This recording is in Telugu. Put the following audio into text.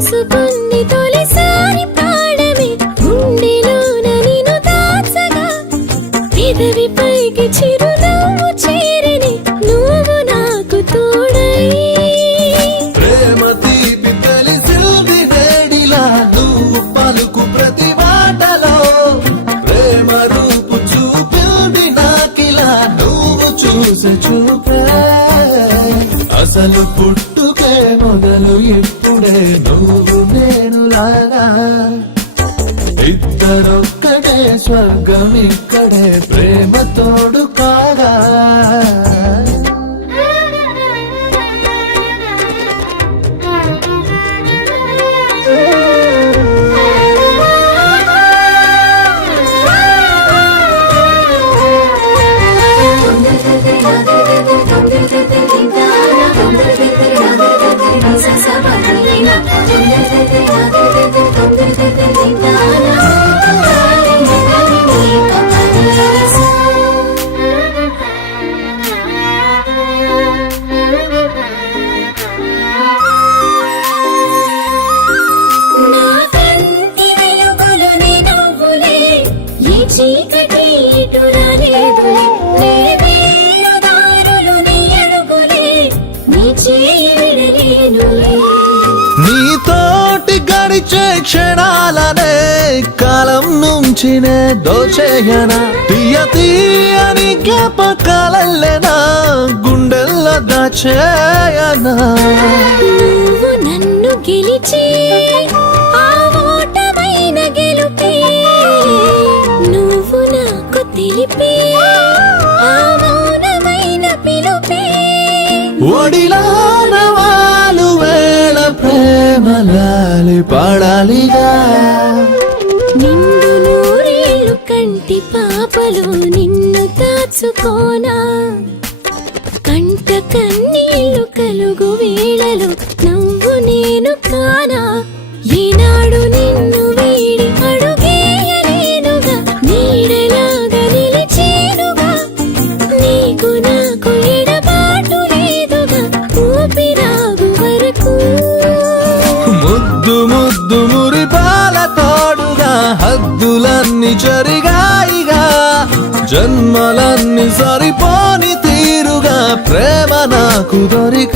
పోసుకుని తొలిసారి ప్రాణమే గుండెలోన నిన్ను దాచగా పెదవి పైకి చిరునవ్వు చేరని నువ్వు నాకు తోడై ప్రేమ తీపి తెలిసింది వేడిలా నువ్వు పలుకు ప్రతి మాటలో ప్రేమ రూపు చూపింది నాకిలా నువ్వు చూసే చూపే అసలు పుట్టుకే మొదలు ఇప్పుడే నువ్వు నేను లాగా ఇద్దరొక్కడే స్వర్గం ఇక్కడే ప్రేమ తోడు కాగా చీకటి ఇటు రాలేదులే వేరు దారులు నీ అడుగులే నీ చేయి విడలేనులే నీతోటి గడిచే క్షణాలనే కాలం నుంచి నే దోచేయనా తీయ తీయని జ్ఞాపకాలెనా గుండెల్లో దాచేయనా నువ్వు నన్ను గెలిచి ఆ ఓటమైన గెలుపే నువ్వు నాకు తెలిపే ఆ మౌనమైన పిలుపే ఒడిలాన వాలు వేళ ప్రేమలాలి పాడాలిగా నిండు నూరేళ్ళు కంటి పాపలు నిన్ను దాచుకోనా కంట కన్నీళ్లు కలుగు వేళలు నవ్వు నేను కానా ఈనాడు నిన్ను వీడి అడుగేయలేనుగా నీడలాగా నిలిచేనుగా నీకు నాకు ఎడబాటు లేదుగా ఊపిరాగు వరకు ముద్దు ముద్దు మురిపాల తోడుగా హద్దులన్నీ చెరిగాయిగా జన్మలన్నీ సరిపోని తీరుగా ప్రేమ నాకు దొరిగా